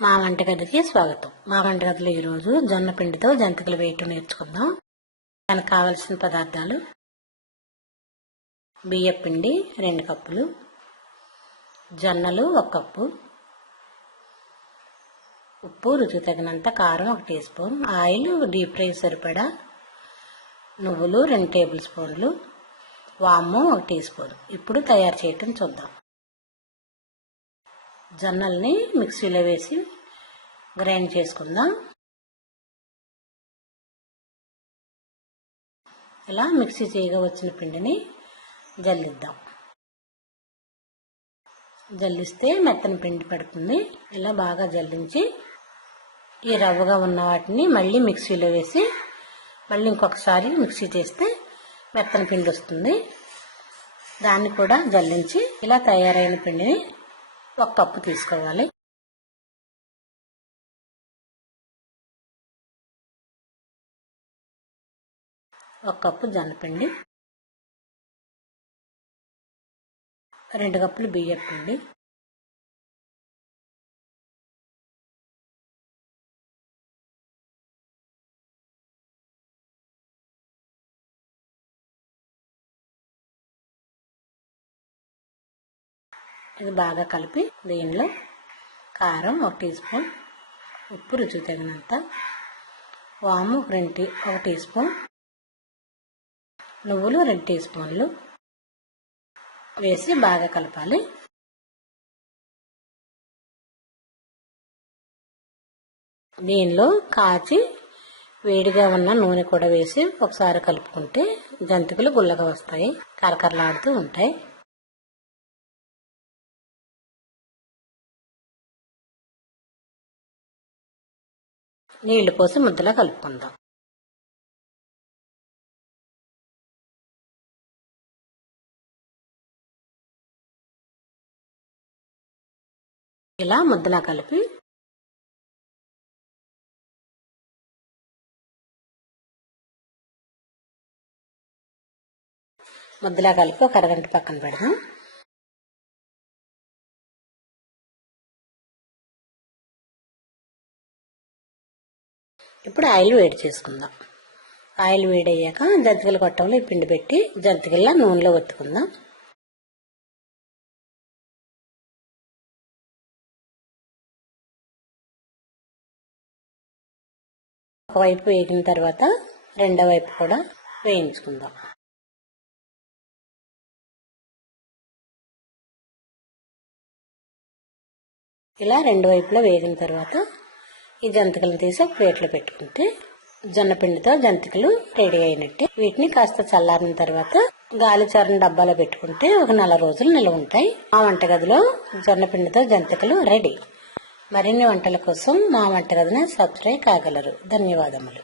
మా వంటగదికి స్వాగతం. మా వంటగదిలో ఈరోజు జొన్న పిండితో జంతికలు వేయటం నేర్చుకుందాం. దానికి కావలసిన పదార్థాలు: బియ్య పిండి 2 కప్పులు, జొన్నలు 1 కప్పు, ఉప్పు రుచి తగినంత, కారం 1 teaspoon, oil deep fry సరిపడా, నువ్వులు 2 టేబుల్ స్పూన్లు, వాము 1 టీ స్పూన్. ఇప్పుడు తయారు చేయటం చూద్దాం. జొన్నల్ని మిక్సీలో వేసి గ్రైండ్ చేసుకుందాం. ఇలా మిక్సీ చేయగా వచ్చిన పిండిని జల్లిద్దాం. జల్లిస్తే మెత్తని పిండి పడుతుంది. ఇలా బాగా జల్లించి ఈ రవ్వగా ఉన్న వాటిని మళ్ళీ మిక్సీలో వేసి మళ్ళీ ఇంకొకసారి మిక్సీ చేస్తే మెత్తని పిండి వస్తుంది. దాన్ని కూడా జల్లించి ఇలా తయారైన పిండిని 1 కప్పు తీసుకోవాలి. ఒక కప్పు జొన్నపిండి, 2 కప్పులు బియ్యం పిండి, ఇది బాగా కలిపి దీనిలో కారం 1 టీ స్పూన్, ఉప్పు రుచి తగినంత, వాము 1 టీ స్పూన్, నువ్వులు 2 టీ స్పూన్లు వేసి బాగా కలపాలి. దీనిలో కాచి వేడిగా ఉన్న నూనె కూడా వేసి ఒకసారి కలుపుకుంటే జంతికలు గుల్లగా వస్తాయి, కరకరలాడుతూ ఉంటాయి. నీళ్లు పోసి ముద్దలా కలుపుకుందాం. ఇలా ముద్దలా కలిపి ఒక అరగంట పక్కన పెడదాం. ఇప్పుడు ఆయిల్ వేడి చేసుకుందాం. ఆయిల్ వేడయ్యాక జంతికల గొట్టంలో ఈ పిండి పెట్టి జంతికల్లా నూనెలో ఒత్తుకుందాం. ఒకవైపు వేగిన తర్వాత రెండో వైపు కూడా వేయించుకుందాం. ఇలా 2 వైపులా వేగిన తర్వాత ఈ జంతికలను తీసి ఒక ప్లేట్లో పెట్టుకుంటే జొన్నపిండితో జంతికలు రెడీ అయినట్టే. వీటిని కాస్త చల్లారిన తర్వాత గాలి చారిన డబ్బాలో పెట్టుకుంటే ఒక 4 రోజులు నిల్వ ఉంటాయి. మా వంటగదిలో జొన్నపిండితో జంతికలు రెడీ. మరిన్ని వంటల కోసం మా వంటగదిని సబ్స్క్రైబ్ కాగలరు. ధన్యవాదములు.